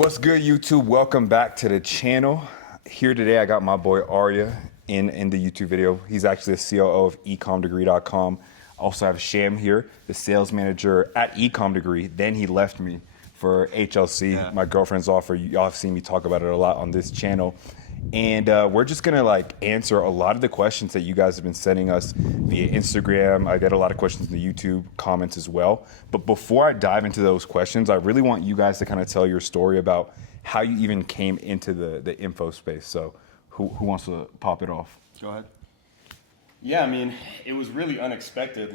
What's good, YouTube? Welcome back to the channel. Here today, I got my boy Arya in the YouTube video. He's actually the COO of ecomdegree.com. I also have Sham here, the sales manager at ecomdegree. Then he left me for HLC, my girlfriend's offer. Y'all have seen me talk about it a lot on this channel. And we're just gonna answer a lot of the questions that you guys have been sending us via Instagram. I get a lot of questions in the YouTube comments as well. But before I dive into those questions, I really want you guys to kind of tell your story about how you even came into the info space. So who wants to pop it off? Go ahead. Yeah, I mean, it was really unexpected.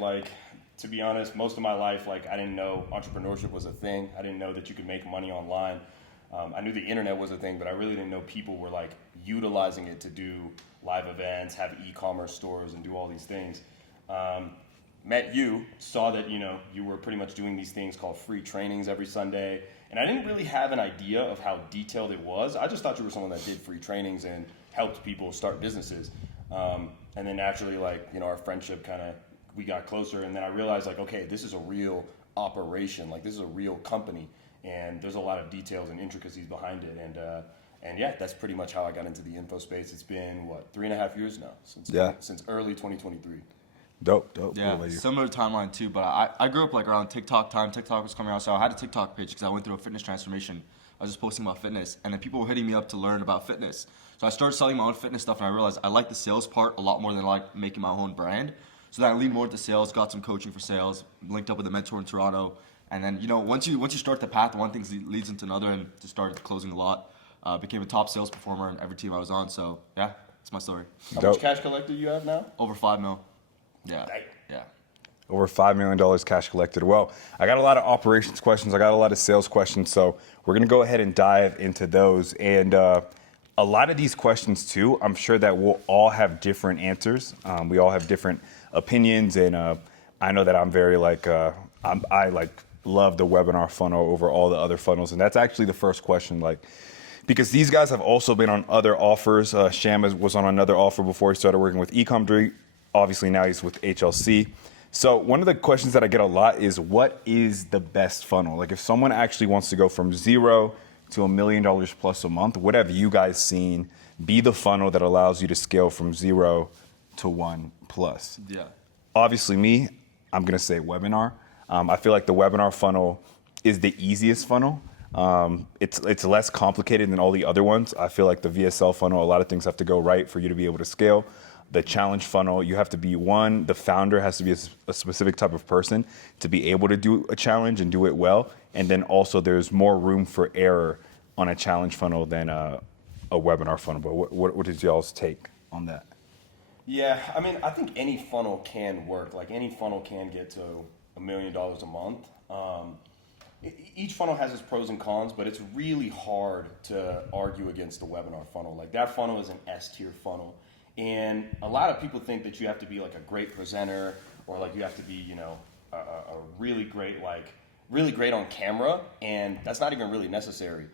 To be honest, most of my life, I didn't know entrepreneurship was a thing. I didn't know that you could make money online. I knew the internet was a thing, but I really didn't know people were utilizing it to do live events, have e-commerce stores, and do all these things. Met you, saw that you were pretty much doing these things called free trainings every Sunday, and I didn't really have an idea of how detailed it was. I just thought you were someone that did free trainings and helped people start businesses. And then naturally, our friendship we got closer, and then I realized okay, this is a real operation, this is a real company. And there's a lot of details and intricacies behind it. And yeah, that's pretty much how I got into the info space. It's been, 3.5 years now, since early 2023. Dope. Yeah, similar timeline too, but I grew up around TikTok time. TikTok was coming out, so I had a TikTok page because I went through a fitness transformation. I was just posting about fitness, and then people were hitting me up to learn about fitness. So I started selling my own fitness stuff, and I realized I like the sales part a lot more than I like making my own brand. So then I leaned more into sales, got some coaching for sales, linked up with a mentor in Toronto. And then, once you start the path, one thing leads into another, and just started closing a lot. Became a top sales performer in every team I was on. So yeah, that's my story. How much cash collected you have now? Over 5 mil. Yeah. Yeah. Over $5 million cash collected. Well, I got a lot of operations questions. I got a lot of sales questions. So we're going to go ahead and dive into those. And a lot of these questions too, I'm sure that we'll all have different answers. We all have different opinions. And I know that I'm very I love the webinar funnel over all the other funnels. And that's actually the first question, because these guys have also been on other offers. Sham was on another offer before he started working with ecomdegree. Obviously now he's with HLC. So one of the questions that I get a lot is, what is the best funnel? If someone actually wants to go from zero to $1 million plus a month, what have you guys seen be the funnel that allows you to scale from 0 to 1 plus? Yeah. Obviously I'm gonna say webinar. I feel like the webinar funnel is the easiest funnel. It's less complicated than all the other ones. I feel like the VSL funnel, a lot of things have to go right for you to be able to scale. The challenge funnel, you have to be the founder has to be a specific type of person to be able to do a challenge and do it well. And then also there's more room for error on a challenge funnel than a webinar funnel. But what is y'all's take on that? Yeah, I mean, I think any funnel can work. Any funnel can get to $1 million a month. Each funnel has its pros and cons, but it's really hard to argue against the webinar funnel. That funnel is an S-tier funnel. And a lot of people think that you have to be a great presenter, or you have to be, a really great, really great on camera. And that's not even really necessary.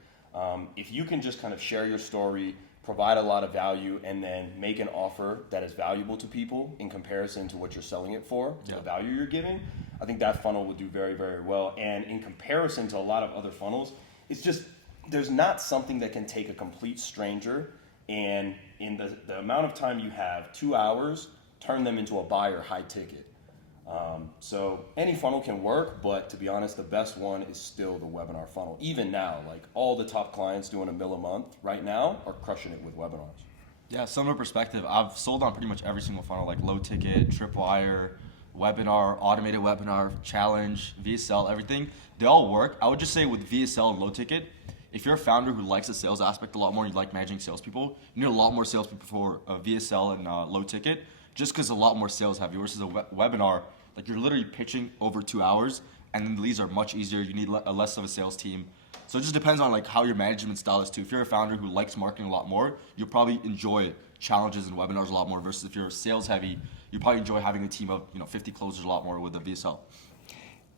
If you can just kind of share your story, provide a lot of value, and then make an offer that is valuable to people in comparison to what you're selling it for, the value you're giving, I think that funnel will do very, very well. And in comparison to a lot of other funnels, it's just, there's not something that can take a complete stranger and in the amount of time you have, 2 hours, turn them into a buyer high ticket. So any funnel can work, but to be honest, the best one is still the webinar funnel. Even now, all the top clients doing $1 million a month right now are crushing it with webinars. Yeah, similar perspective. I've sold on pretty much every single funnel, low ticket, tripwire, webinar, automated webinar, challenge, VSL, everything. They all work. I would just say with VSL and low ticket, if you're a founder who likes the sales aspect a lot more, you like managing salespeople, you need a lot more salespeople for VSL and low ticket, just because a lot more sales heavy versus a webinar. You're literally pitching over 2 hours, and then the leads are much easier. You need less of a sales team. So it just depends on how your management style is too. If you're a founder who likes marketing a lot more, you'll probably enjoy challenges and webinars a lot more, versus if you're sales heavy, you probably enjoy having a team of 50 closers a lot more with a VSL.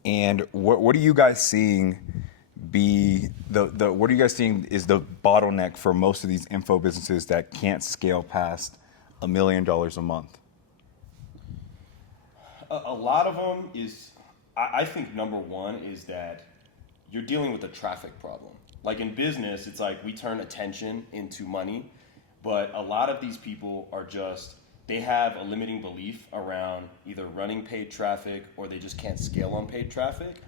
And what are you guys seeing what are you guys seeing is the bottleneck for most of these info businesses that can't scale past $1 million a month? A lot of them is, I think number one is that you're dealing with a traffic problem. Like in business, it's like we turn attention into money, but a lot of these people are just, they have a limiting belief around either running paid traffic, or they just can't scale on paid traffic,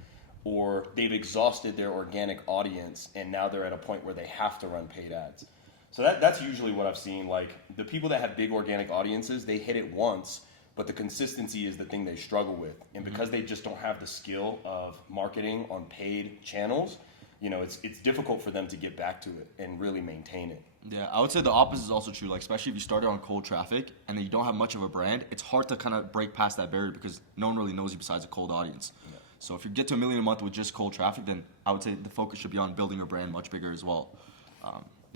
or they've exhausted their organic audience and now they're at a point where they have to run paid ads. So that's usually what I've seen. Like the people that have big organic audiences, they hit it once, but the consistency is the thing they struggle with. And because they just don't have the skill of marketing on paid channels, you know, it's difficult for them to get back to it and really maintain it. Yeah, I would say the opposite is also true. Like, especially if you started on cold traffic and then you don't have much of a brand, it's hard to kind of break past that barrier because no one really knows you besides a cold audience. Yeah. So if you get to $1 million a month with just cold traffic, then I would say the focus should be on building your brand much bigger as well.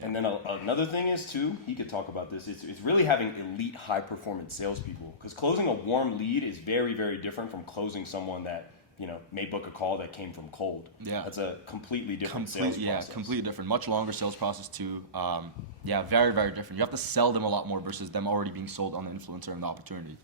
And then another thing is too, he could talk about this, it's really having elite high performance salespeople, because closing a warm lead is very, very different from closing someone that, you know, may book a call that came from cold. Yeah. That's a completely different sales process. Yeah, completely different. Much longer sales process too. Yeah, very, very different. You have to sell them a lot more versus them already being sold on the influencer and the opportunity.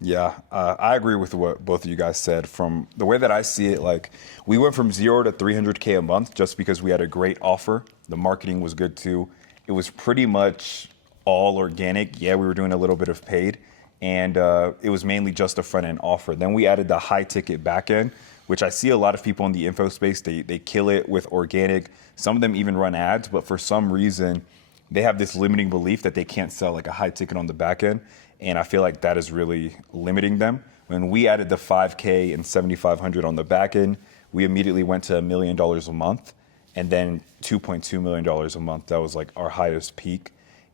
Yeah, I agree with what both of you guys said. From the way that I see it, like we went from 0 to 300K a month just because we had a great offer. The marketing was good too. It was pretty much all organic. Yeah, we were doing a little bit of paid, and it was mainly just a front end offer. Then we added the high ticket back end, which I see a lot of people in the info space, they kill it with organic. Some of them even run ads, but for some reason, they have this limiting belief that they can't sell like a high ticket on the back end. And I feel like that is really limiting them. When we added the 5K and 7,500 on the back end, we immediately went to $1 million a month, and then $2.2 million a month. That was like our highest peak.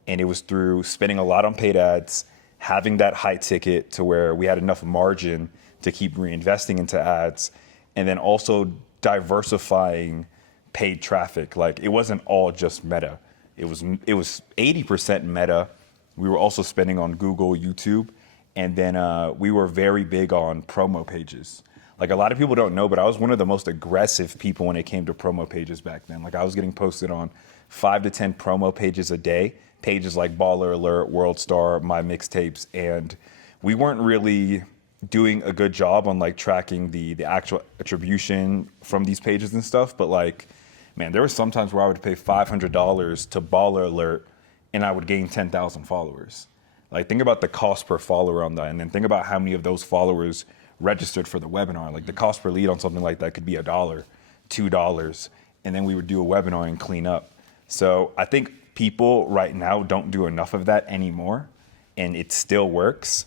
And it was through spending a lot on paid ads, having that high ticket to where we had enough margin to keep reinvesting into ads, and then also diversifying paid traffic. Like it wasn't all just Meta. It was 80% Meta. We were also spending on Google, YouTube, and then we were very big on promo pages. Like a lot of people don't know, but I was one of the most aggressive people when it came to promo pages back then. Like I was getting posted on 5 to 10 promo pages a day, pages like Baller Alert, World Star, My Mixtapes, and we weren't really doing a good job on like tracking the actual attribution from these pages and stuff. But like, man, there were some times where I would pay $500 to Baller Alert and I would gain 10,000 followers. Like think about the cost per follower on that, and then think about how many of those followers registered for the webinar. Like the cost per lead on something like that could be $1, $2, and then we would do a webinar and clean up. So I think people right now don't do enough of that anymore, and it still works.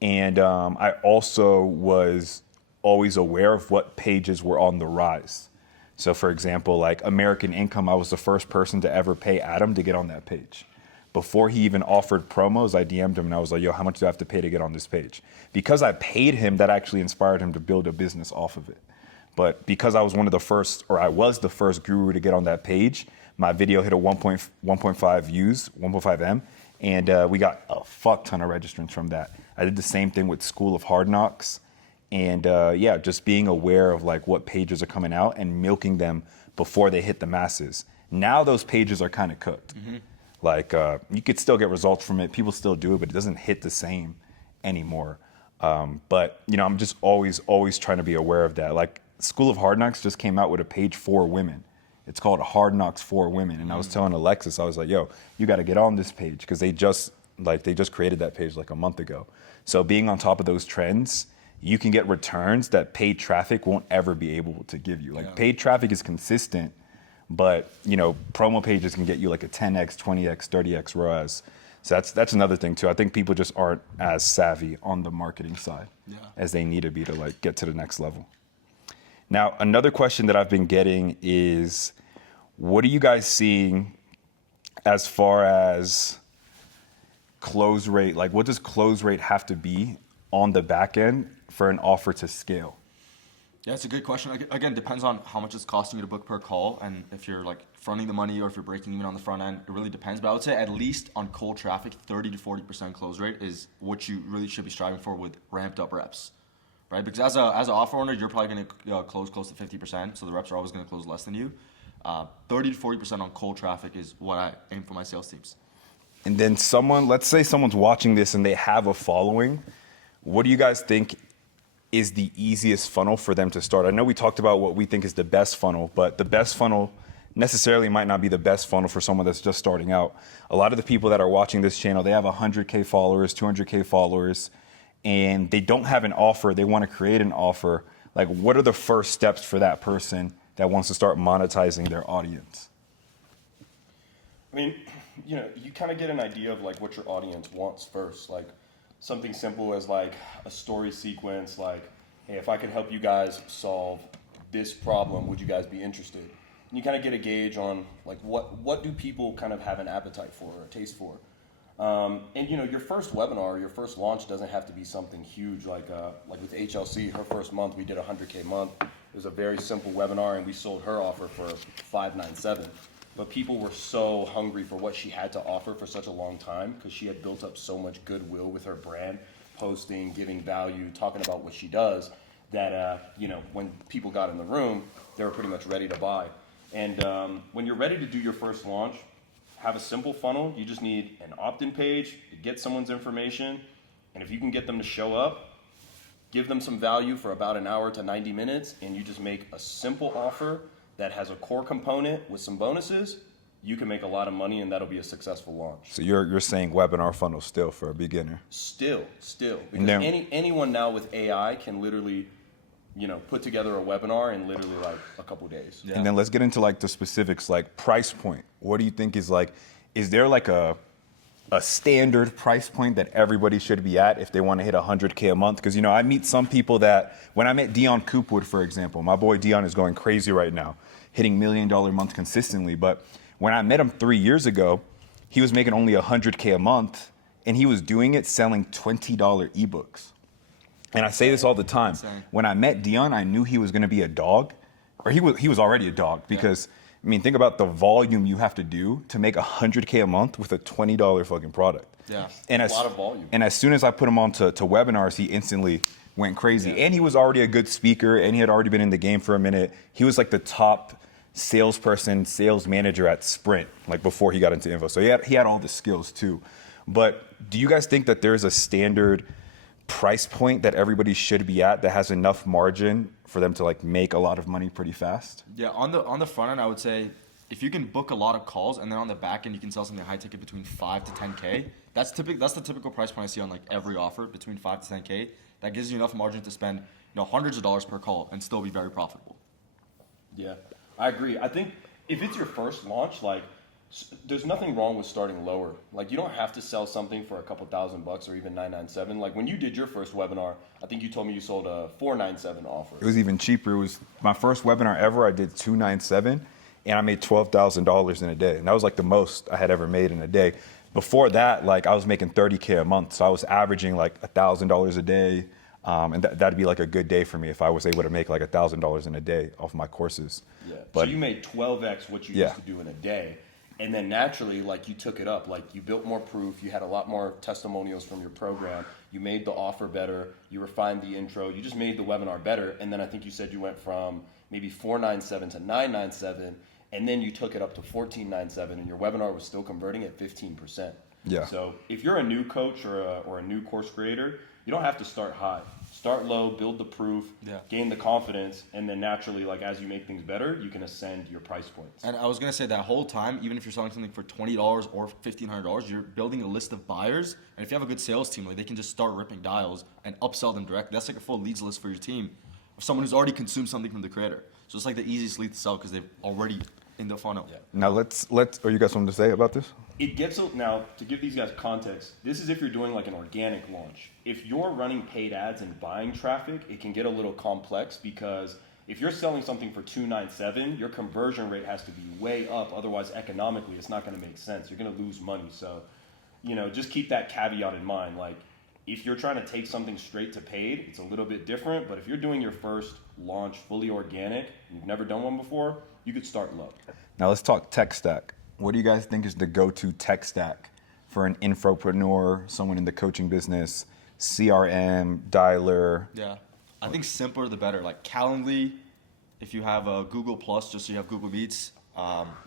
And I also was always aware of what pages were on the rise. So for example, like American Income, I was the first person to ever pay Adam to get on that page. Before he even offered promos, I DM'd him and I was like, yo, how much do I have to pay to get on this page? Because I paid him, that actually inspired him to build a business off of it. But because I was one of the first, or I was the first guru to get on that page, my video hit a 1.5 views, 1.5M, and we got a fuck ton of registrants from that. I did the same thing with School of Hard Knocks. And yeah, just being aware of like what pages are coming out and milking them before they hit the masses. Now those pages are kind of cooked. Mm-hmm. Like you could still get results from it. People still do it, but it doesn't hit the same anymore. But you know, I'm just always trying to be aware of that. Like School of Hard Knocks just came out with a page for women. It's called Hard Knocks for Women. And I was telling Alexis, I was like, yo, you got to get on this page, because they just created that page like a month ago. So being on top of those trends, you can get returns that paid traffic won't ever be able to give you. Like paid traffic is consistent, but you know, promo pages can get you like a 10x, 20x, 30x ROAS. So that's another thing too. I think people just aren't as savvy on the marketing side as they need to be to like get to the next level. Now, another question that I've been getting is, what are you guys seeing as far as close rate? Like what does close rate have to be on the back end for an offer to scale? Yeah, it's a good question. Again, depends on how much it's costing you to book per call, and if you're like fronting the money or if you're breaking even on the front end. It really depends. But I would say at least on cold traffic, 30 to 40% close rate is what you really should be striving for with ramped up reps, right? Because as an offer owner, you're probably going to close close to 50%, so the reps are always going to close less than you. 30 to 40% on cold traffic is what I aim for my sales teams. And then let's say someone's watching this and they have a following. What do you guys think is the easiest funnel for them to start? I know we talked about what we think is the best funnel, but the best funnel necessarily might not be the best funnel for someone that's just starting out. A lot of the people that are watching this channel, they have 100K followers, 200K followers, and they don't have an offer. They want to create an offer. Like, what are the first steps for that person that wants to start monetizing their audience? I mean, you kind of get an idea of like what your audience wants first. Like something simple as like a story sequence, like, hey, if I could help you guys solve this problem, would you guys be interested? And you kind of get a gauge on like what do people kind of have an appetite for or a taste for. And your first webinar, your first launch doesn't have to be something huge. Like with HLC, her first month we did a 100K month. It was a very simple webinar, and we sold her offer for $597. But people were so hungry for what she had to offer for such a long time because she had built up so much goodwill with her brand, posting, giving value, talking about what she does, that when people got in the room, they were pretty much ready to buy. And when you're ready to do your first launch, have a simple funnel. You just need an opt-in page, you get someone's information, and if you can get them to show up, give them some value for about an hour to 90 minutes, and you just make a simple offer that has a core component with some bonuses, you can make a lot of money, and that'll be a successful launch. So you're saying webinar funnel still for a beginner? Still. Because anyone now with AI can literally put together a webinar in literally like a couple days. Yeah. And then let's get into like the specifics, like price point. What do you think is there like a standard price point that everybody should be at if they want to hit 100K a month? Because, I meet some people that, when I met Dion Coopwood, for example, my boy Dion is going crazy right now, hitting $1 million a month consistently. But when I met him 3 years ago, he was making only 100K a month, and he was doing it selling $20 ebooks. And I say this all the time. When I met Dion, I knew he was going to be a dog, or he was already a dog, because think about the volume you have to do to make 100K a month with a $20 fucking product. Yeah, and a lot of volume. And as soon as I put him on to webinars, he instantly went crazy. Yeah. And he was already a good speaker, and he had already been in the game for a minute. He was like the top salesperson, sales manager at Sprint, like before he got into Info. So he had all the skills too. But do you guys think that there's a standard price point that everybody should be at that has enough margin for them to like make a lot of money pretty fast? Yeah, on the front end, I would say if you can book a lot of calls, and then on the back end you can sell something high ticket between 5 to 10K. That's the typical price point I see on like every offer, between 5 to 10K. That gives you enough margin to spend hundreds of dollars per call and still be very profitable. Yeah, I agree. I think if it's your first launch, like, there's nothing wrong with starting lower. Like, you don't have to sell something for a couple $1,000 or even $997. Like, when you did your first webinar, I think you told me you sold a $497 offer. It was even cheaper. It was my first webinar ever. I did $297, and I made $12,000 in a day. And that was like the most I had ever made in a day. Before that, like, I was making $30K a month. So I was averaging like $1,000 a day. And that'd be like a good day for me if I was able to make like $1,000 in a day off my courses. Yeah. But, so you made 12x what you used to do in a day. And then naturally, like, you took it up. Like, you built more proof. You had a lot more testimonials from your program. You made the offer better. You refined the intro. You just made the webinar better. And then I think you said you went from maybe $497 to $997, and then you took it up to $1497, and your webinar was still converting at 15%. Yeah. So if you're a new coach or a new course creator, you don't have to start high. Start low, build the proof, gain the confidence, and then naturally, like, as you make things better, you can ascend your price points. And I was gonna say that whole time, even if you're selling something for $20 or $1,500, you're building a list of buyers. And if you have a good sales team, like, they can just start ripping dials and upsell them directly. That's like a full leads list for your team of someone who's already consumed something from the creator. So it's like the easiest lead to sell because they've already in the funnel. Yeah. Now let's. Are you guys something to say about this? It gets now, to give these guys context, this is if you're doing like an organic launch. If you're running paid ads and buying traffic, it can get a little complex, because if you're selling something for $297, your conversion rate has to be way up. Otherwise, economically, it's not going to make sense. You're going to lose money. So, just keep that caveat in mind. Like, if you're trying to take something straight to paid, it's a little bit different. But if you're doing your first launch fully organic, and you've never done one before, you could start low. Now let's talk tech stack. What do you guys think is the go-to tech stack for an infopreneur, someone in the coaching business, CRM, dialer? Yeah, I think simpler the better. Like Calendly, if you have a Google Plus, just so you have Google Meets.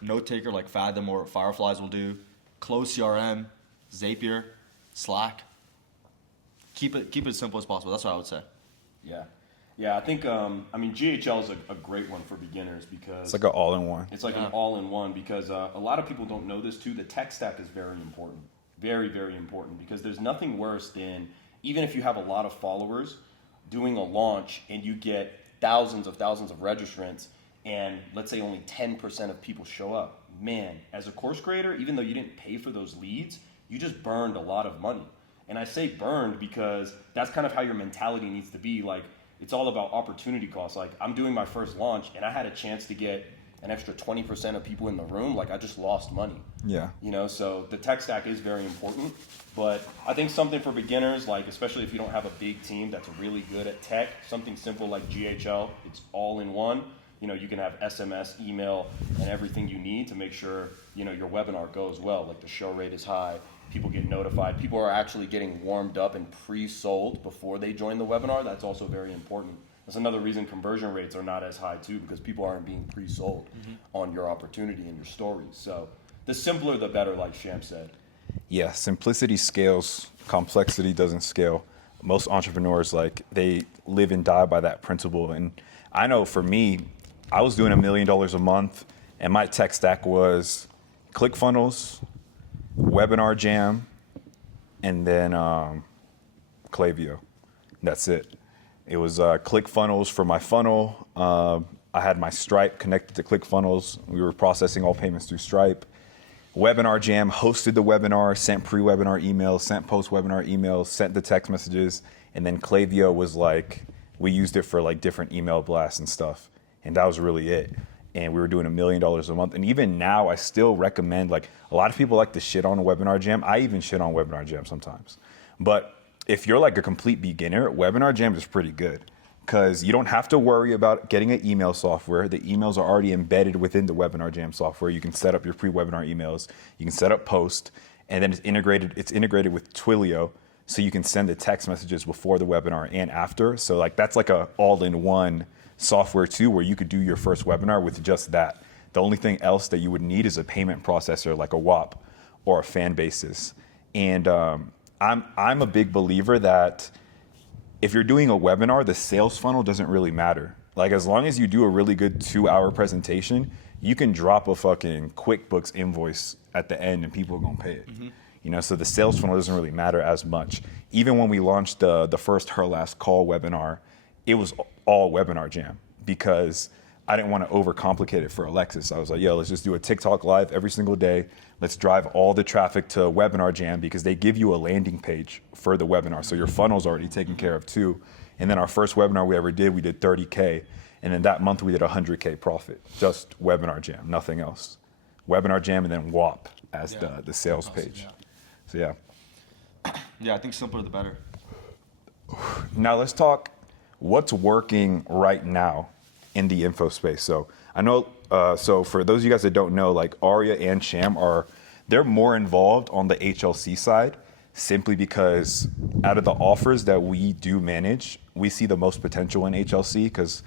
Note taker like Fathom or Fireflies will do. Close CRM, Zapier, Slack. Keep it as simple as possible. That's what I would say. Yeah. Yeah, I think, I mean, GHL is a great one for beginners because It's like an all-in-one. it's like an all-in-one because a lot of people don't know this too. The tech stack is very important, very, very important because there's nothing worse than even if you have a lot of followers doing a launch and you get thousands of registrants and let's say only 10% of people show up. Man, as a course creator, even though you didn't pay for those leads, you just burned a lot of money. And I say burned because that's kind of how your mentality needs to be. Like, it's all about opportunity cost. Like, I'm doing my first launch and I had a chance to get an extra 20% of people in the room. Like, I just lost money. Yeah. You know, so the tech stack is very important. But I think something for beginners, like especially if you don't have a big team that's really good at tech, something simple like GHL, it's all in one. You know, you can have SMS, email, and everything you need to make sure, you know, your webinar goes well. Like the show rate is high, people get notified, people are actually getting warmed up and pre-sold before they join the webinar. That's also very important. That's another reason conversion rates are not as high too, because people aren't being pre-sold on your opportunity and your stories. So the simpler the better, like Sham said. Yeah, simplicity scales, complexity doesn't scale. Most entrepreneurs, like, they live and die by that principle. And I know for me, I was doing $1 million a month, and my tech stack was ClickFunnels, Webinar Jam, and then Klaviyo. That's it. It was ClickFunnels for my funnel. I had my Stripe connected to ClickFunnels. We were processing all payments through Stripe. Webinar Jam hosted the webinar, sent pre-webinar emails, sent post-webinar emails, sent the text messages, and then Klaviyo was like, we used it for like different email blasts and stuff, and that was really it. And we were doing $1 million a month. And even now, I still recommend, like, a lot of people like to shit on Webinar Jam. I even shit on Webinar Jam sometimes. But if you're like a complete beginner, Webinar Jam is pretty good because you don't have to worry about getting an email software. The emails are already embedded within the Webinar Jam software. You can set up your pre-webinar emails. You can set up post, and then it's integrated with Twilio, so you can send the text messages before the webinar and after. So like that's like a all-in-one software too, where you could do your first webinar with just that. The only thing else that you would need is a payment processor like a WAP or a fan basis. And I'm a big believer that if you're doing a webinar, the sales funnel doesn't really matter. Like, as long as you do a really good 2-hour presentation, you can drop a fucking QuickBooks invoice at the end and people are gonna pay it. You know, so the sales funnel doesn't really matter as much. Even when we launched the first Her Last Call webinar, it was all Webinar Jam because I didn't want to overcomplicate it for Alexis. I was like, yo, let's just do a TikTok live every single day. Let's drive all the traffic to Webinar Jam because they give you a landing page for the webinar. So your funnel's already taken care of too. And then our first webinar we ever did, we did 30K. And then that month we did 100K profit, just Webinar Jam, nothing else. Webinar Jam and then WAP as the sales page. So yeah. Yeah, I think simpler the better. Now let's talk what's working right now in the info space. So I know, so for those of you guys that don't know, like Arya and Sham they're more involved on the HLC side simply because out of the offers that we do manage, we see the most potential in HLC because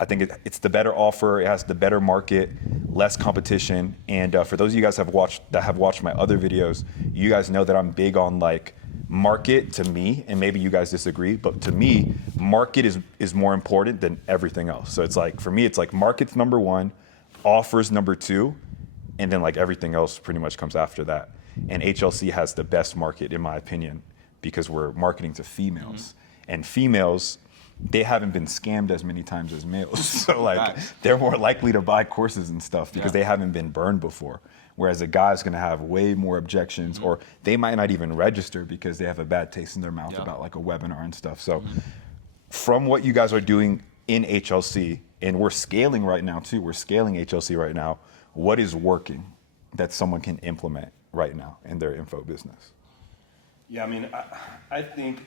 I think it's the better offer, it has the better market, less competition. And for those of you guys that have watched my other videos, you guys know that I'm big on like market to me, and maybe you guys disagree, but to me, market is more important than everything else. So it's like, for me, it's like market's number one, offers number two, and then like everything else pretty much comes after that. And HLC has the best market, in my opinion, because we're marketing to females. And females, they haven't been scammed as many times as males. So like, they're more likely to buy courses and stuff because they haven't been burned before. Whereas a guy's gonna have way more objections, or they might not even register because they have a bad taste in their mouth about like a webinar and stuff. So from what you guys are doing in HLC, and we're scaling right now too, we're scaling HLC right now, what is working that someone can implement right now in their info business? Yeah, I mean, I think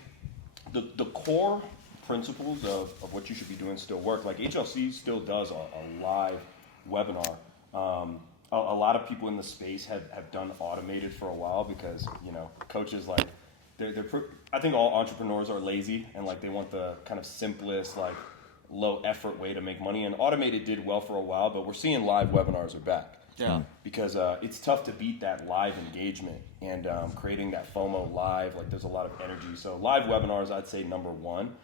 the core principles of what you should be doing still work. Like HLC still does a live webinar. A lot of people in the space have done automated for a while because, you know, coaches like, I think all entrepreneurs are lazy and like they want the kind of simplest, like low effort way to make money. And automated did well for a while, but we're seeing live webinars are back. Yeah. Because it's tough to beat that live engagement and creating that FOMO live. Like there's a lot of energy. So live webinars, I'd say number one.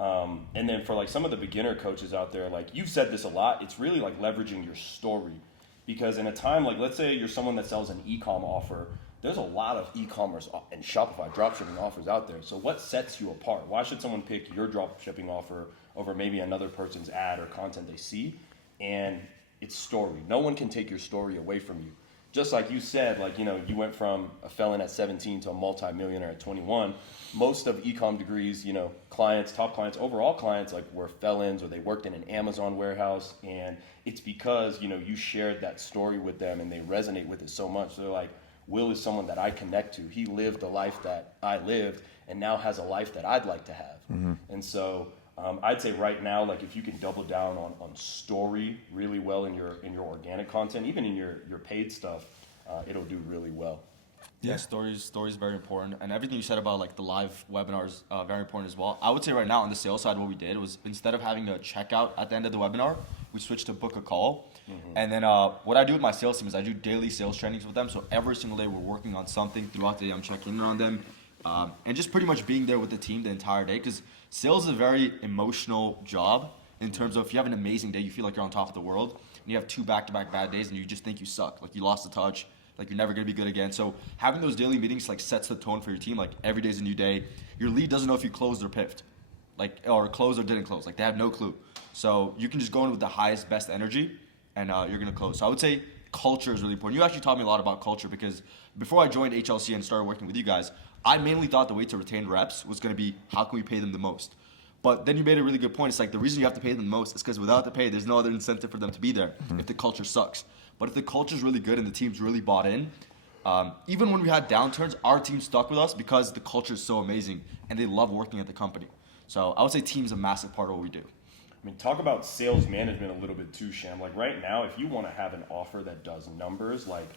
And then for like some of the beginner coaches out there, like you've said this a lot, it's really like leveraging your story. Because in a time like, let's say you're someone that sells an e-com offer, there's a lot of e-commerce and Shopify dropshipping offers out there. So what sets you apart? Why should someone pick your dropshipping offer over maybe another person's ad or content they see? And it's story. No one can take your story away from you. Just like you said, like, you know, you went from a felon at 17 to a multi-millionaire at 21. Most of e-com degrees, you know, clients, top clients, overall clients, like were felons or they worked in an Amazon warehouse. And it's because, you know, you shared that story with them and they resonate with it so much. They're like, Will is someone that I connect to. He lived the life that I lived and now has a life that I'd like to have. Mm-hmm. And so I'd say right now, like if you can double down on story really well in your organic content, even in your paid stuff, it'll do really well. Yeah, stories very important, and everything you said about like the live webinars very important as well. I would say right now on the sales side, what we did was instead of having a checkout at the end of the webinar, we switched to book a call. Mm-hmm. And then what I do with my sales team is I do daily sales trainings with them. So every single day we're working on something throughout the day. I'm checking in on them, and just pretty much being there with the team the entire day, because sales is a very emotional job in terms of if you have an amazing day, you feel like you're on top of the world, and you have 2 back-to-back bad days and you just think you suck, like you lost the touch, like you're never gonna be good again. So having those daily meetings like sets the tone for your team. Like every day's a new day. Your lead doesn't know if you closed or piffed, like or closed or didn't close. Like they have no clue. So you can just go in with the highest, best energy, and you're gonna close. So I would say culture is really important. You actually taught me a lot about culture, because before I joined HLC and started working with you guys, I mainly thought the way to retain reps was gonna be how can we pay them the most. But then you made a really good point. It's like the reason you have to pay them the most is because without the pay, there's no other incentive for them to be there if the culture sucks. But if the culture's really good and the team's really bought in, even when we had downturns, our team stuck with us because the culture is so amazing and they love working at the company. So I would say team's a massive part of what we do. I mean, talk about sales management a little bit too, Sham. Like right now, if you want to have an offer that does numbers, like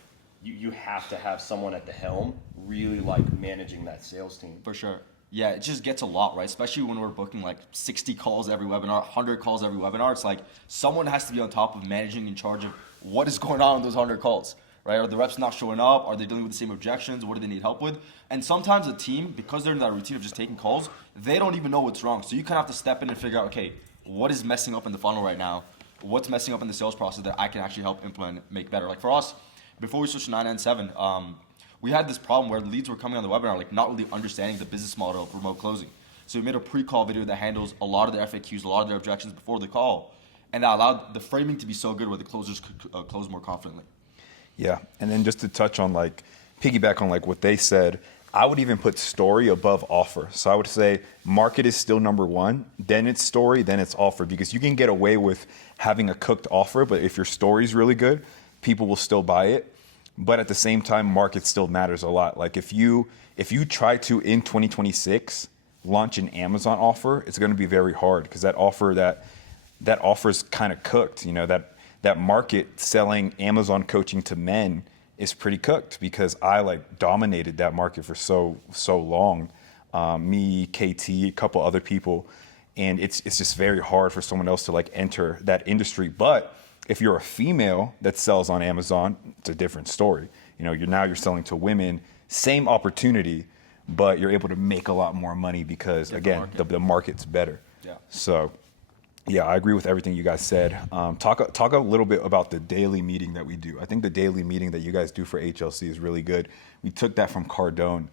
you have to have someone at the helm really like managing that sales team. For sure. Yeah, it just gets a lot, right? Especially when we're booking like 60 calls every webinar, 100 calls every webinar. It's like someone has to be on top of managing, in charge of what is going on in those 100 calls, right? Are the reps not showing up? Are they dealing with the same objections? What do they need help with? And sometimes a team, because they're in that routine of just taking calls, they don't even know what's wrong. So you kind of have to step in and figure out, okay, what is messing up in the funnel right now? What's messing up in the sales process that I can actually help implement, make better? Like for us, before we switched to 997, we had this problem where leads were coming on the webinar, like not really understanding the business model of remote closing. So we made a pre-call video that handles a lot of their FAQs, a lot of their objections before the call, and that allowed the framing to be so good where the closers could close more confidently. Yeah, and then just to touch on like, piggyback on like what they said, I would even put story above offer. So I would say market is still number one, then it's story, then it's offer, because you can get away with having a cooked offer, but if your story's really good, people will still buy it. But at the same time, market still matters a lot. Like if you try to, in 2026, launch an Amazon offer, it's gonna be very hard, because that offer's kind of cooked. You know, that market selling Amazon coaching to men is pretty cooked, because I like dominated that market for so long. Me, KT, a couple other people, and it's just very hard for someone else to like enter that industry. But if you're a female that sells on Amazon, it's a different story. You know, you're selling to women, same opportunity, but you're able to make a lot more money because again, the market's better. Yeah. So, yeah, I agree with everything you guys said. Talk a little bit about the daily meeting that we do. I think the daily meeting that you guys do for HLC is really good. We took that from Cardone.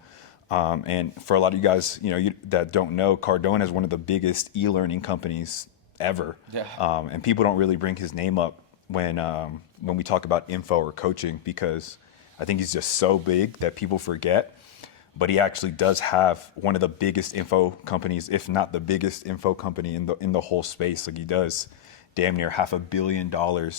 And for a lot of you guys, that don't know, Cardone is one of the biggest e-learning companies ever. Yeah. And people don't really bring his name up when we talk about info or coaching, because I think he's just so big that people forget. But he actually does have one of the biggest info companies, if not the biggest info company in the whole space. Like he does damn near $500 million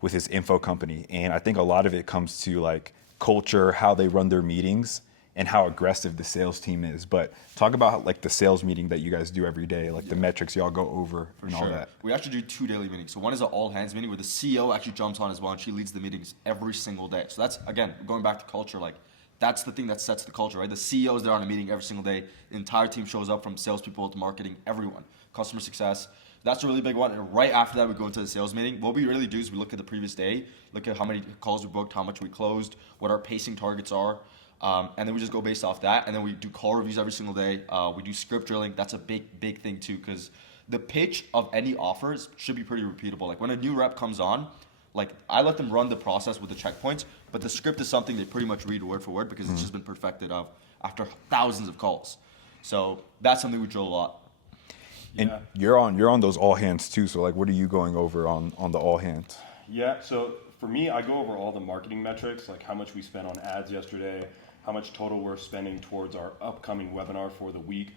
with his info company. And I think a lot of it comes to like culture, how they run their meetings, and how aggressive the sales team is. But talk about like the sales meeting that you guys do every day, like the metrics y'all go over and all that. We actually do 2 daily meetings. So one is an all hands meeting where the CEO actually jumps on as well, and she leads the meetings every single day. So that's, again, going back to culture, like that's the thing that sets the culture, right? The CEO is there on a meeting every single day. The entire team shows up, from salespeople to marketing, everyone, customer success. That's a really big one. And right after that, we go into the sales meeting. What we really do is we look at the previous day, look at how many calls we booked, how much we closed, what our pacing targets are. And then we just go based off that. And then we do call reviews every single day. We do script drilling. That's a big thing too, because the pitch of any offers should be pretty repeatable. Like when a new rep comes on, like I let them run the process with the checkpoints, but the script is something they pretty much read word for word because it's just been perfected after thousands of calls. So that's something we drill a lot. And you're on those all hands too. So like, what are you going over on the all hands? Yeah, so for me, I go over all the marketing metrics, like how much we spent on ads yesterday, how much total we're spending towards our upcoming webinar for the week.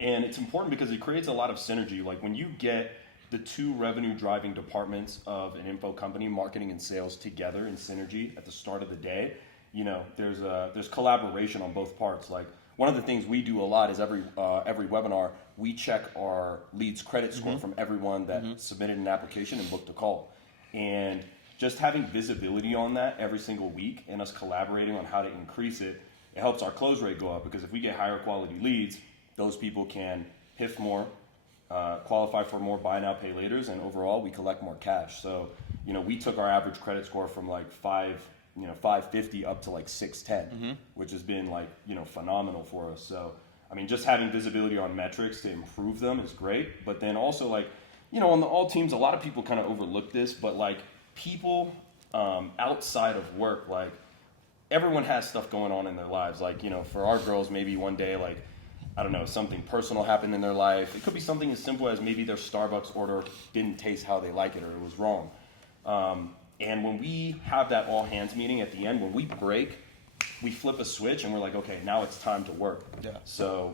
And it's important because it creates a lot of synergy. Like when you get the two revenue driving departments of an info company, marketing and sales, together in synergy at the start of the day, you know, there's collaboration on both parts. Like one of the things we do a lot is every webinar, we check our leads credit score from everyone that submitted an application and booked a call. And just having visibility on that every single week and us collaborating on how to increase it, it helps our close rate go up because if we get higher quality leads, those people can PIF more, qualify for more buy now, pay laters, and overall we collect more cash. So, you know, we took our average credit score from like 550 up to like 610, which has been like, you know, phenomenal for us. So, I mean, just having visibility on metrics to improve them is great. But then also like, you know, on the all teams, a lot of people kind of overlook this, but like people outside of work, like everyone has stuff going on in their lives. Like, you know, for our girls, maybe one day, like, I don't know, something personal happened in their life. It could be something as simple as maybe their Starbucks order didn't taste how they like it or it was wrong. And when we have that all hands meeting at the end, when we break, we flip a switch and we're like, okay, now it's time to work. Yeah. So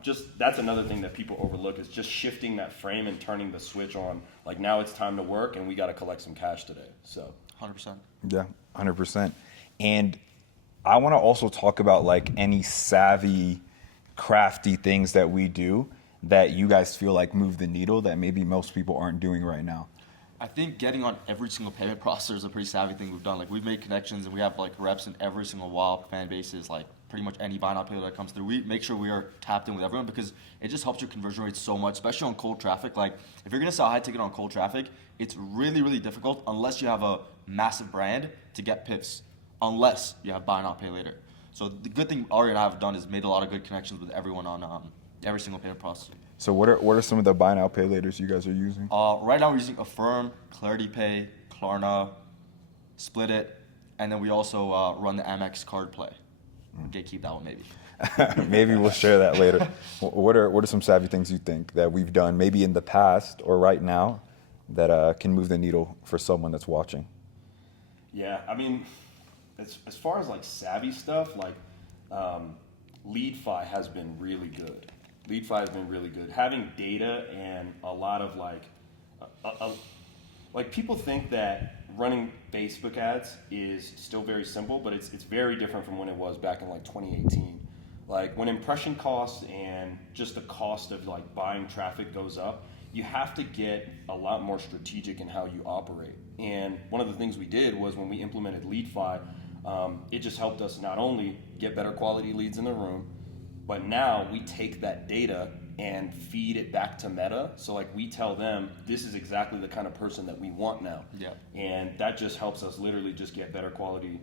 just that's another thing that people overlook is just shifting that frame and turning the switch on. Like now it's time to work and we got to collect some cash today. So 100%. Yeah, 100%. And I want to also talk about like any savvy, crafty things that we do that you guys feel like move the needle that maybe most people aren't doing right now. I think getting on every single payment processor is a pretty savvy thing we've done. Like we've made connections and we have like reps in every single WAP fan bases, like pretty much any buy now pay later that comes through. We make sure we are tapped in with everyone because it just helps your conversion rate so much, especially on cold traffic. Like if you're gonna sell high ticket on cold traffic, it's really difficult unless you have a massive brand to get PIFs, unless you have buy now pay later. So the good thing Ari and I have done is made a lot of good connections with everyone on every single payment processor. So what are some of the buy now pay laters you guys are using? Right now we're using Affirm, Clarity Pay, Klarna, Split It, and then we also run the Amex card play. Gatekeep that one maybe. Maybe we'll share that later. What are some savvy things you think that we've done maybe in the past or right now that can move the needle for someone that's watching? yeah, I mean, as far as like savvy stuff, like LeadFi has been really good. LeadFi has been really good. Having data and a lot of like people think that running Facebook ads is still very simple, but it's very different from when it was back in like 2018. Like when impression costs and just the cost of like buying traffic goes up, you have to get a lot more strategic in how you operate. And one of the things we did was when we implemented LeadFi, it just helped us not only get better quality leads in the room, but now we take that data and feed it back to Meta. So like we tell them, this is exactly the kind of person that we want now. Yeah. And that just helps us literally just get better quality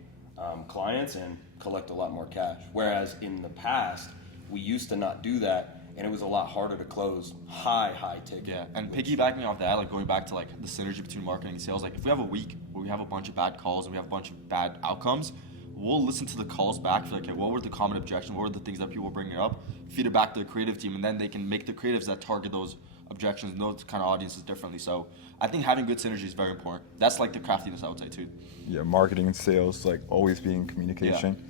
clients and collect a lot more cash. Whereas in the past, we used to not do that, and it was a lot harder to close high ticket. Yeah, and piggybacking off that, like going back to like the synergy between marketing and sales, like if we have a week where we have a bunch of bad calls and we have a bunch of bad outcomes, we'll listen to the calls back for like, okay, what were the common objections? What were the things that people were bringing up? Feed it back to the creative team, and then they can make the creatives that target those objections and those kind of audiences differently. So I think having good synergy is very important. That's like the craftiness, I would say too. Yeah, marketing and sales, like always being communication. Yeah.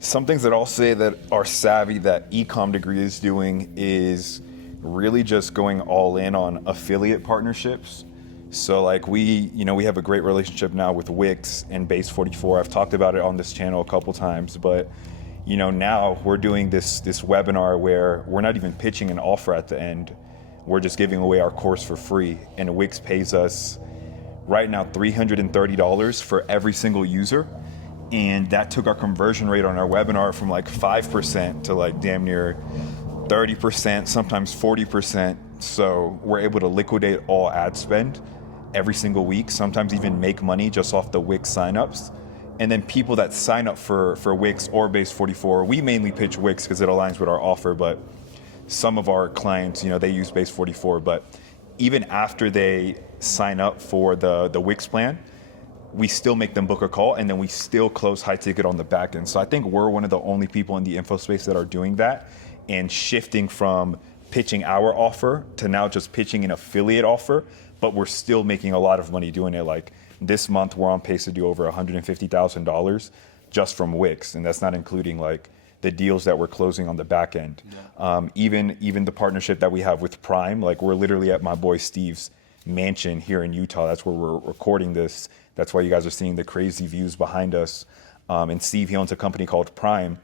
Some things that I'll say that are savvy that Ecom Degree is doing is really just going all in on affiliate partnerships. So like we have a great relationship now with Wix and Base 44. I've talked about it on this channel a couple times, but now we're doing this webinar where we're not even pitching an offer at the end. We're just giving away our course for free, and Wix pays us right now $330 for every single user. And that took our conversion rate on our webinar from like 5% to like damn near 30%, sometimes 40%. So we're able to liquidate all ad spend every single week, sometimes even make money just off the Wix signups. And then people that sign up for Wix or Base 44, we mainly pitch Wix because it aligns with our offer, but some of our clients, they use Base 44. But even after they sign up for the Wix plan, we still make them book a call, and then we still close high ticket on the back end. So I think we're one of the only people in the info space that are doing that and shifting from pitching our offer to now just pitching an affiliate offer, but we're still making a lot of money doing it. Like this month, we're on pace to do over $150,000 just from Wix, and that's not including like the deals that we're closing on the back end. Yeah. Even the partnership that we have with Prime, like we're literally at my boy Steve's mansion here in Utah. That's where we're recording this. That's why you guys are seeing the crazy views behind us. And Steve, he owns a company called Prime,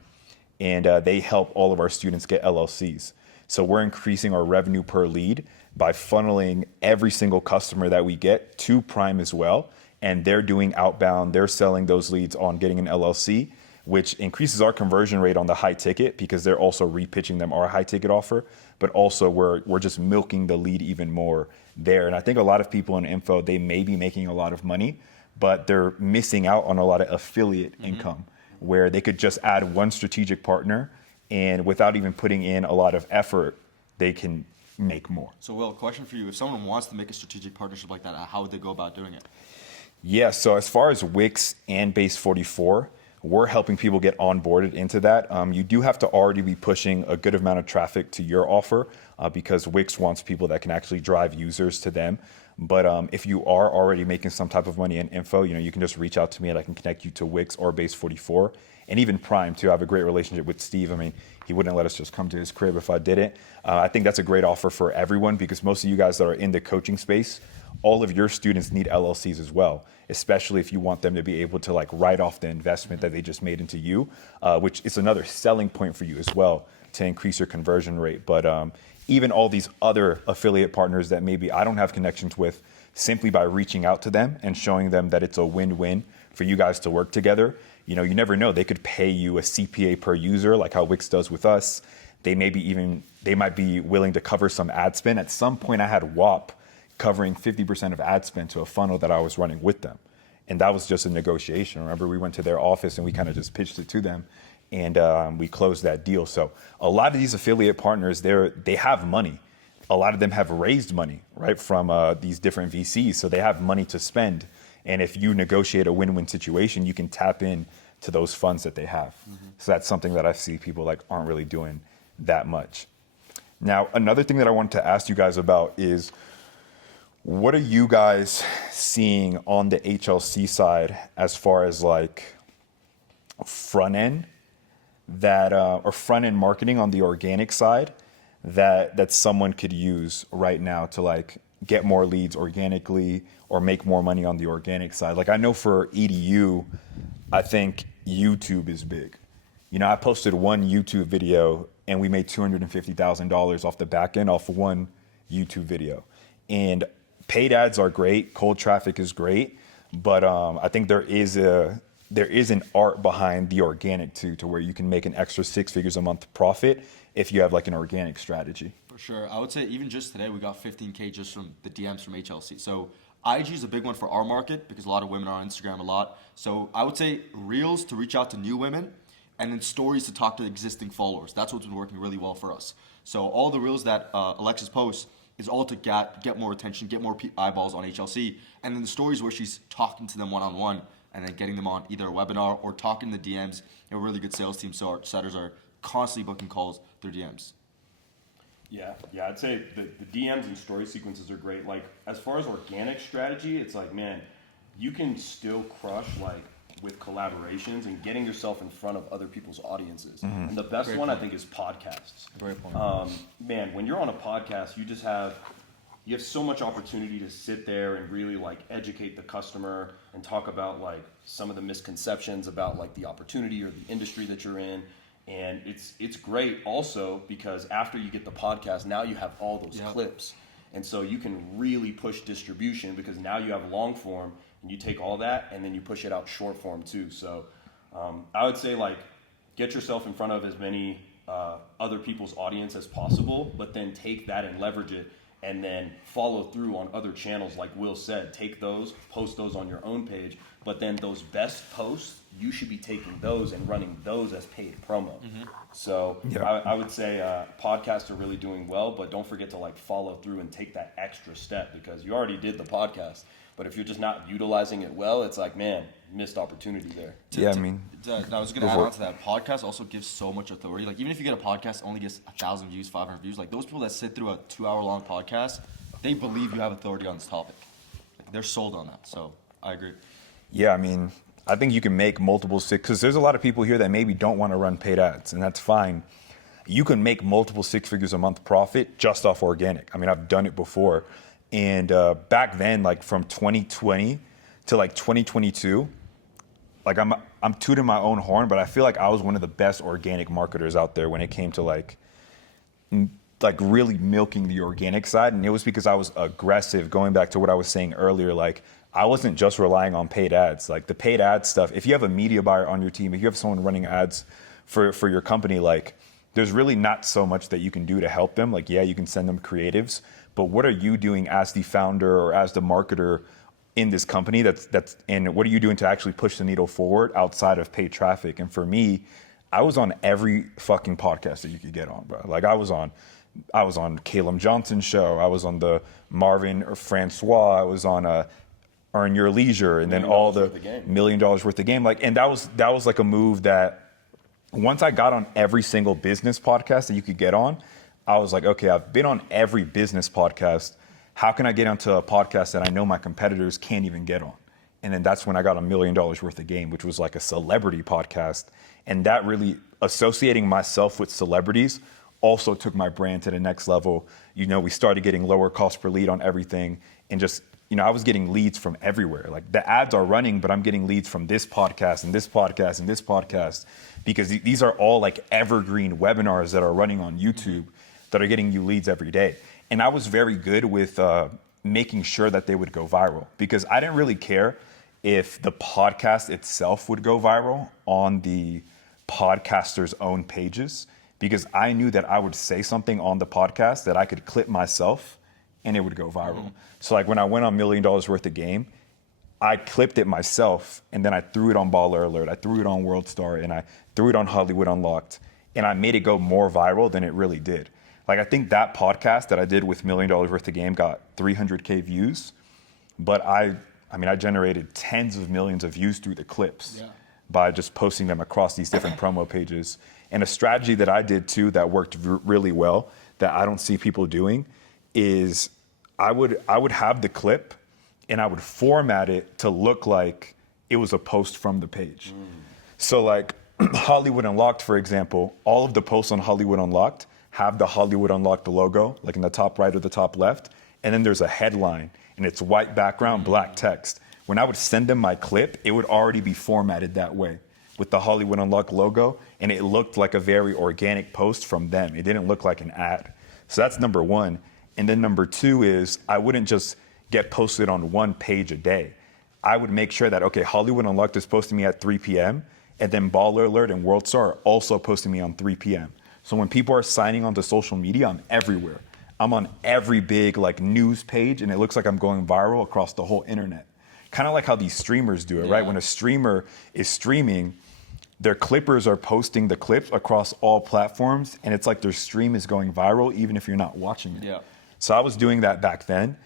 and they help all of our students get LLCs. So we're increasing our revenue per lead by funneling every single customer that we get to Prime as well. And they're doing outbound, they're selling those leads on getting an LLC, which increases our conversion rate on the high ticket because they're also repitching them our high ticket offer. But also we're just milking the lead even more there. And I think a lot of people in info, they may be making a lot of money, but they're missing out on a lot of affiliate income where they could just add one strategic partner, and without even putting in a lot of effort, they can make more. So, Will, question for you. If someone wants to make a strategic partnership like that, how would they go about doing it? Yeah, so as far as Wix and Base 44, we're helping people get onboarded into that. You do have to already be pushing a good amount of traffic to your offer because Wix wants people that can actually drive users to them. But if you are already making some type of money in info, you can just reach out to me and I can connect you to Wix or Base 44. And even Prime, too. I have a great relationship with Steve. I mean, he wouldn't let us just come to his crib if I didn't. I think that's a great offer for everyone because most of you guys that are in the coaching space, all of your students need LLCs as well, especially if you want them to be able to like write off the investment that they just made into you, which is another selling point for you as well to increase your conversion rate. But even all these other affiliate partners that maybe I don't have connections with, simply by reaching out to them and showing them that it's a win-win for you guys to work together. You never know. They could pay you a CPA per user, like how Wix does with us. They might be willing to cover some ad spend. At some point, I had WAP covering 50% of ad spend to a funnel that I was running with them. And that was just a negotiation. Remember, we went to their office and we kind of just pitched it to them, and we closed that deal. So a lot of these affiliate partners, they have money. A lot of them have raised money, right, from these different VCs. So they have money to spend. And if you negotiate a win-win situation, you can tap in to those funds that they have. So that's something that I see people like aren't really doing that much. Now, another thing that I wanted to ask you guys about is, what are you guys seeing on the HLC side as far as like front end or front end marketing on the organic side that someone could use right now to like get more leads organically or make more money on the organic side? Like I know for EDU, I think YouTube is big. I posted one YouTube video and we made $250,000 off the back end off one YouTube video. And paid ads are great, cold traffic is great, but I think there is an art behind the organic too, to where you can make an extra 6 figures a month profit if you have like an organic strategy. For sure. I would say even just today we got 15K just from the DMs from HLC. So IG is a big one for our market because a lot of women are on Instagram a lot. So I would say Reels to reach out to new women, and then Stories to talk to existing followers. That's what's been working really well for us. So all the Reels that Alexis posts is all to get more attention, get more eyeballs on HLC, and then the Stories where she's talking to them one-on-one and then getting them on either a webinar or talking to the DMs. A really good sales team, so our setters are constantly booking calls through DMs. Yeah, I'd say the DMs and story sequences are great. Like, as far as organic strategy, it's like, man, you can still crush, like, with collaborations and getting yourself in front of other people's audiences. And the best Great one, point. I think, is podcasts. Great point. Man, when you're on a podcast, you have so much opportunity to sit there and really, like, educate the customer and talk about, like, some of the misconceptions about, like, the opportunity or the industry that you're in. And it's great also because after you get the podcast, now you have all those clips. And so you can really push distribution because now you have long form and you take all that and then you push it out short form too. So I would say, like, get yourself in front of as many other people's audience as possible, but then take that and leverage it and then follow through on other channels like Will said. Take those, post those on your own page, but then those best posts, you should be taking those and running those as paid promo. So I would say podcasts are really doing well, but don't forget to like follow through and take that extra step, because you already did the podcast. But if you're just not utilizing it well, it's like, man, missed opportunity there. I was going to add on to that. Podcast also gives so much authority. Like, even if you get a podcast that only gets 1,000 views, 500 views, like those people that sit through a 2-hour-long podcast, they believe you have authority on this topic. Like, they're sold on that. So I agree. Yeah, I mean, I think you can make multiple because there's a lot of people here that maybe don't want to run paid ads, and that's fine. You can make multiple 6 figures a month profit just off organic. I mean, I've done it before. And back then, like from 2020 to like 2022, like I'm tooting my own horn, but I feel like I was one of the best organic marketers out there when it came to like really milking the organic side. And it was because I was aggressive, going back to what I was saying earlier. Like, I wasn't just relying on paid ads. Like the paid ad stuff, if you have a media buyer on your team, if you have someone running ads for your company, like there's really not so much that you can do to help them. Like, yeah, you can send them creatives, but what are you doing as the founder or as the marketer in this company and what are you doing to actually push the needle forward outside of paid traffic? And for me, I was on every fucking podcast that you could get on, bro. Like I was on Caleb Johnson's show. I was on the Marvin or Francois. I was on Earn Your Leisure, and then all the $1 million worth of game. Like, and that was like a move that once I got on every single business podcast that you could get on, I was like, okay, I've been on every business podcast. How can I get onto a podcast that I know my competitors can't even get on? And then that's when I got $1 million worth of game, which was like a celebrity podcast. And that really, associating myself with celebrities also took my brand to the next level. You know, we started getting lower cost per lead on everything, and just, you know, I was getting leads from everywhere. Like the ads are running, but I'm getting leads from this podcast and this podcast and this podcast, because these are all like evergreen webinars that are running on YouTube that are getting you leads every day. And I was very good with making sure that they would go viral, because I didn't really care if the podcast itself would go viral on the podcaster's own pages, because I knew that I would say something on the podcast that I could clip myself and it would go viral. So like when I went on $1 million worth of game, I clipped it myself, and then I threw it on Baller Alert, I threw it on World Star, and I threw it on Hollywood Unlocked, and I made it go more viral than it really did. Like, I think that podcast that I did with $1 million worth of game got 300K views, but I generated tens of millions of views through the clips by just posting them across these different promo pages. And a strategy that I did too that worked really well that I don't see people doing is I would have the clip and I would format it to look like it was a post from the page. So like Hollywood Unlocked, for example, all of the posts on Hollywood Unlocked have the Hollywood Unlocked logo, like in the top right or the top left, and then there's a headline, and it's white background, black text. When I would send them my clip, it would already be formatted that way with the Hollywood Unlocked logo, and it looked like a very organic post from them. It didn't look like an ad. So that's number one. And then number two is I wouldn't just get posted on one page a day. I would make sure that, okay, Hollywood Unlocked is posting me at 3 p.m., and then Baller Alert and World Star are also posting me on 3 p.m. So when people are signing onto social media, I'm everywhere. I'm on every big like news page, and it looks like I'm going viral across the whole internet. Kind of like how these streamers do it, right? When a streamer is streaming, their clippers are posting the clips across all platforms, and it's like their stream is going viral even if you're not watching it. Yeah. So I was doing that back then.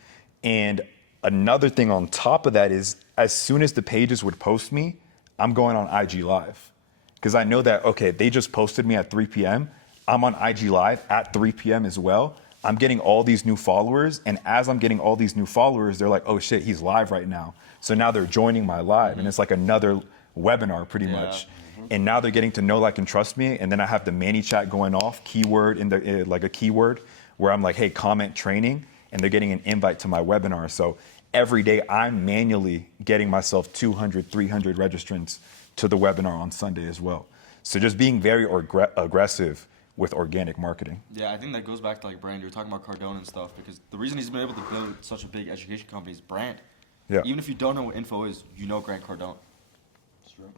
And another thing on top of that is as soon as the pages would post me, I'm going on IG Live. Because I know that, okay, they just posted me at 3 p.m., I'm on IG Live at 3 p.m. as well. I'm getting all these new followers, and as I'm getting all these new followers, they're like, oh shit, he's live right now. So now they're joining my live, and it's like another webinar pretty much. And now they're getting to know, like, and trust me, and then I have the mani chat going off, keyword in the like a keyword, where I'm like, hey, comment training, and they're getting an invite to my webinar. So every day I'm manually getting myself 200, 300 registrants to the webinar on Sunday as well. So just being very aggressive with organic marketing. Yeah, I think that goes back to like brand. You were talking about Cardone and stuff, because the reason he's been able to build such a big education company is brand. Yeah. Even if you don't know what info is, you know Grant Cardone. That's true.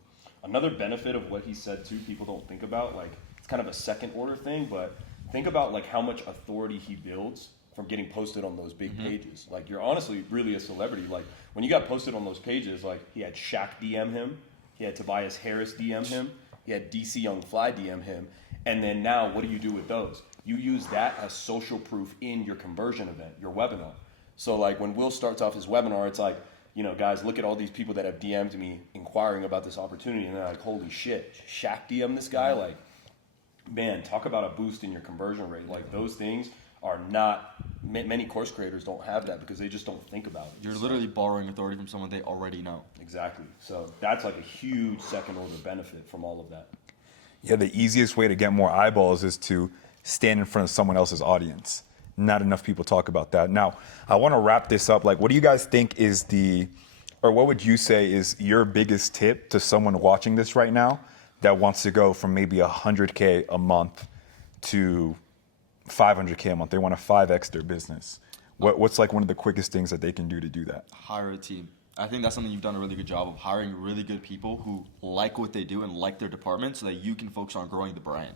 Another benefit of what he said too, people don't think about, like, it's kind of a second order thing, but think about like how much authority he builds from getting posted on those big pages. Like you're honestly really a celebrity. Like when you got posted on those pages, like he had Shaq DM him, he had Tobias Harris DM him, he had DC Young Fly DM him, and then now what do you do with those? You use that as social proof in your conversion event, your webinar. So like when Will starts off his webinar, it's like, you know, guys, look at all these people that have DM'd me inquiring about this opportunity, and they're like, holy shit, Shaq DM this guy? Like, man, talk about a boost in your conversion rate. Like those things are not, many course creators don't have that because they just don't think about it. You're literally borrowing authority from someone they already know. Exactly. So that's like a huge second order benefit from all of that. Yeah, the easiest way to get more eyeballs is to stand in front of someone else's audience. Not enough people talk about that. Now, I want to wrap this up. Like, what do you guys think is or what would you say is your biggest tip to someone watching this right now that wants to go from maybe 100K a month to 500K a month? They want to 5X their business. What's like one of the quickest things that they can do to do that? Hire a team. I think that's something you've done a really good job of, hiring really good people who like what they do and like their department so that you can focus on growing the brand.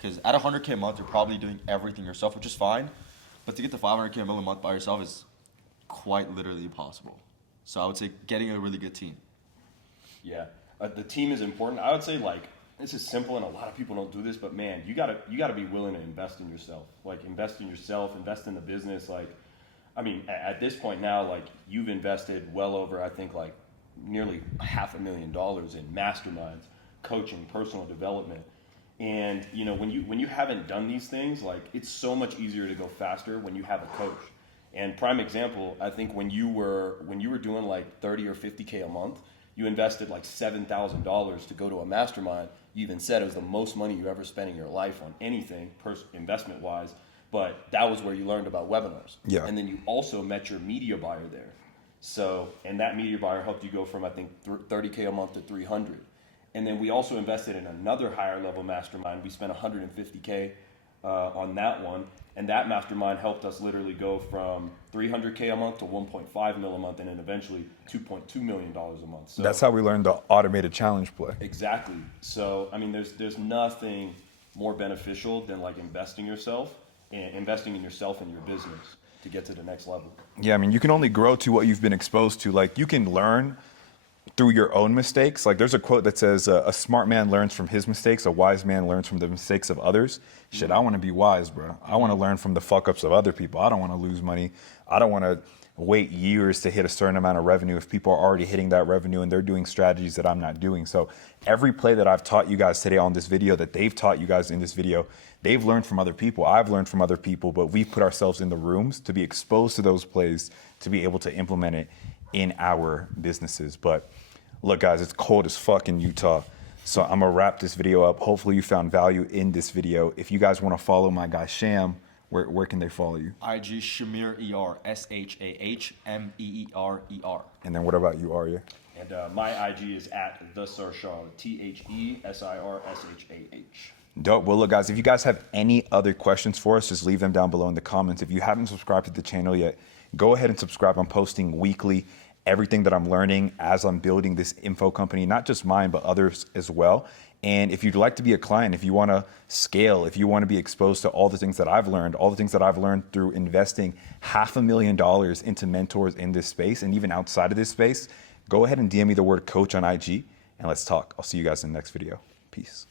Because at 100K a month, you're probably doing everything yourself, which is fine. But to get to 500K a month by yourself is quite literally impossible. So I would say getting a really good team. Yeah, the team is important. I would say like this is simple, and a lot of people don't do this, but man, you gotta be willing to invest in yourself. Like invest in yourself, invest in the business. Like, I mean, at this point now, like you've invested well over, I think, like nearly $500,000 in masterminds, coaching, personal development. And you know, when you haven't done these things, like it's so much easier to go faster when you have a coach. And prime example, I think when you were doing like 30 or 50K a month, you invested like $7,000 to go to a mastermind. You even said it was the most money you ever spent in your life on anything, investment wise. But that was where you learned about webinars. Yeah. And then you also met your media buyer there. So, and that media buyer helped you go from, I think, 30K a month to 300. And then we also invested in another higher level mastermind. We spent 150K on that one. And that mastermind helped us literally go from 300K a month to 1.5 mil a month, and then eventually $2.2 million a month. So That's how we learned the automated challenge play. exactly. So, I mean, there's nothing more beneficial than like investing in yourself and your business to get to the next level. Yeah, I mean, you can only grow to what you've been exposed to. Like, you can learn through your own mistakes. Like, there's a quote that says, a smart man learns from his mistakes, a wise man learns from the mistakes of others. Shit, I want to be wise, bro. I want to learn from the fuck-ups of other people. I don't want to lose money. I don't want to wait years to hit a certain amount of revenue if people are already hitting that revenue and they're doing strategies that I'm not doing. So every play that I've taught you guys today on this video, that they've taught you guys in this video, they've learned from other people. I've learned from other people, but we've put ourselves in the rooms to be exposed to those plays, to be able to implement it in our businesses. But look, guys, it's cold as fuck in Utah. So I'm gonna wrap this video up. Hopefully you found value in this video. If you guys wanna follow my guy Sham, where can they follow you? IG Shamir ER, SHAHMEERER. And then what about you, Arya? And my IG is at the Sirshah, TheSirshah. Dope. Well, look, guys, if you guys have any other questions for us, just leave them down below in the comments. If you haven't subscribed to the channel yet, go ahead and subscribe. I'm posting weekly everything that I'm learning as I'm building this info company, not just mine, but others as well. And if you'd like to be a client, if you want to scale, if you want to be exposed to all the things that I've learned, all the things that I've learned through investing $500,000 into mentors in this space and even outside of this space, go ahead and DM me the word coach on IG and let's talk. I'll see you guys in the next video. Peace.